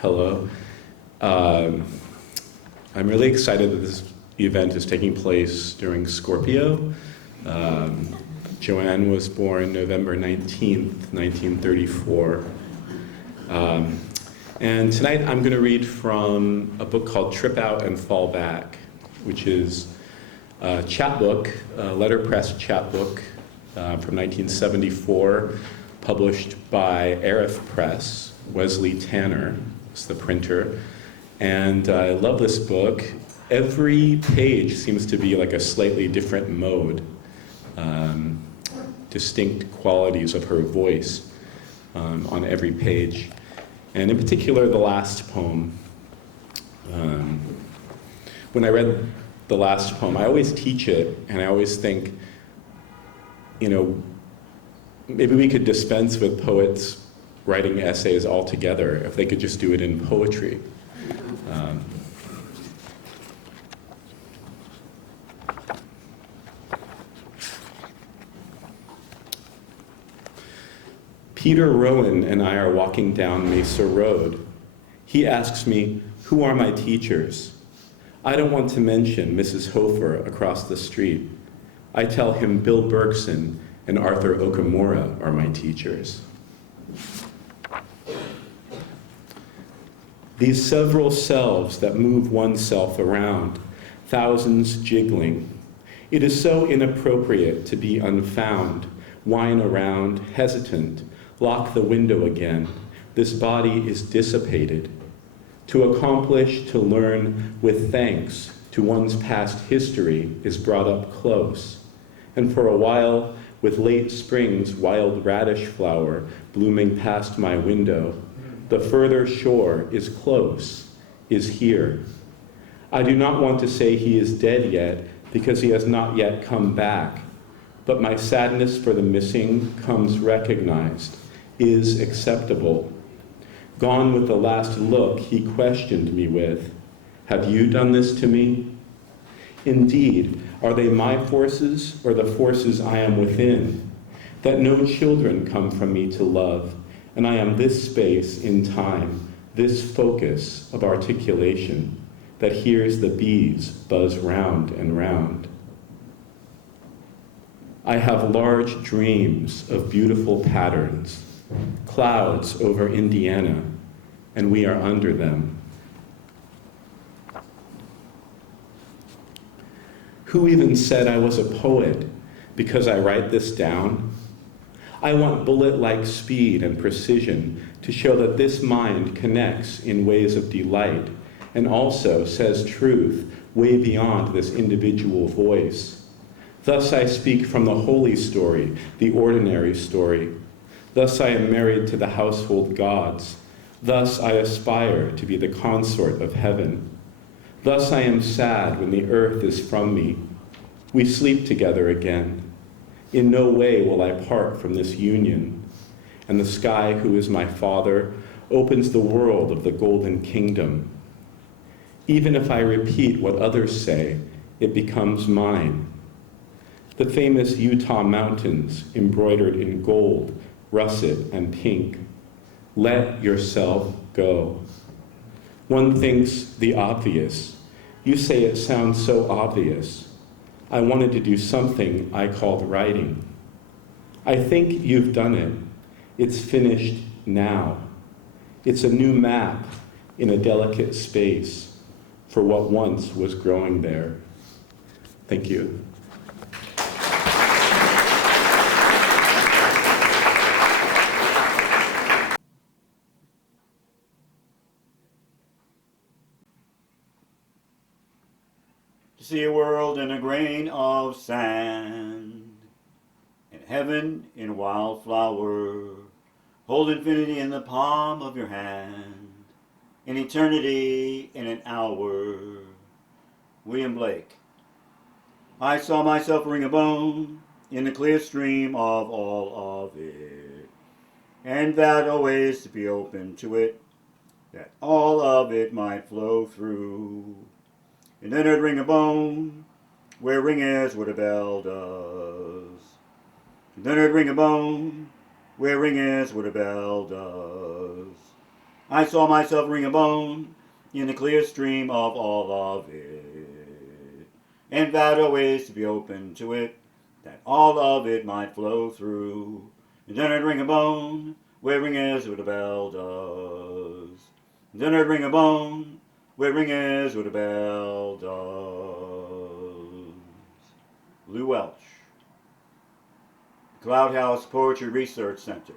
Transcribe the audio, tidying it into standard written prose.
Hello. Um, I'm really excited that this event is taking place during Scorpio. Um, Joanne was born November 19th, 1934. Um, and tonight I'm going to read from a book called Trip Out and Fall Back, which is a chapbook, a letterpress chapbook from 1974, published by Arif Press. Wesley Tanner is the printer. And I love this book. Every page seems to be like a slightly different mode, distinct qualities of her voice on every page. And in particular, the last poem. When I read the last poem, I always teach it, and I always think, maybe we could dispense with poets writing essays altogether if they could just do it in poetry. Peter Rowan and I are walking down Mesa Road. He asks me, "Who are my teachers?" I don't want to mention Mrs. Hofer across the street. I tell him Bill Bergson and Arthur Okamura are my teachers. These several selves that move oneself around, thousands jiggling. It is so inappropriate to be unfound, whine around, hesitant, lock the window again. This body is dissipated. To accomplish, to learn with thanks to one's past history is brought up close. And for a while, with late spring's wild radish flower blooming past my window, the further shore is close, is here. I do not want to say he is dead yet, because he has not yet come back, but my sadness for the missing comes recognized, is acceptable. Gone with the last look he questioned me with, "Have you done this to me?" Indeed, are they my forces or the forces I am within? That no children come from me to love, and I am this space in time, this focus of articulation that hears the bees buzz round and round. I have large dreams of beautiful patterns, clouds over Indiana, and we are under them. Who even said I was a poet because I write this down? I want bullet-like speed and precision to show that this mind connects in ways of delight and also says truth way beyond this individual voice. Thus I speak from the holy story, the ordinary story. Thus I am married to the household gods. Thus I aspire to be the consort of heaven. Thus I am sad when the earth is from me. We sleep together again. In no way will I part from this union. And the sky, who is my father, opens the world of the golden kingdom. Even if I repeat what others say, it becomes mine. The famous Utah mountains embroidered in gold, russet, and pink. Let yourself go. One thinks the obvious. You say it sounds so obvious. I wanted to do something I called writing. I think you've done it. It's finished now. It's a new map in a delicate space for what once was growing there. Thank you. To see a world in a grain of sand, and heaven in wildflower, hold infinity in the palm of your hand, and eternity in an hour. William Blake. I saw myself ring a bone in the clear stream of all of it, and that always to be open to it, that all of it might flow through. And then I'd ring a bone where ring is what a bell does. And then I'd ring a bone where ring is what a bell does. I saw myself ring a bone in the clear stream of all of it, and vowed always to be open to it, that all of it might flow through. And then I'd ring a bone where ring is what a bell does. And then I'd ring a bone where ring is what a bell does. Lou Welch, Cloud House Poetry Research Center.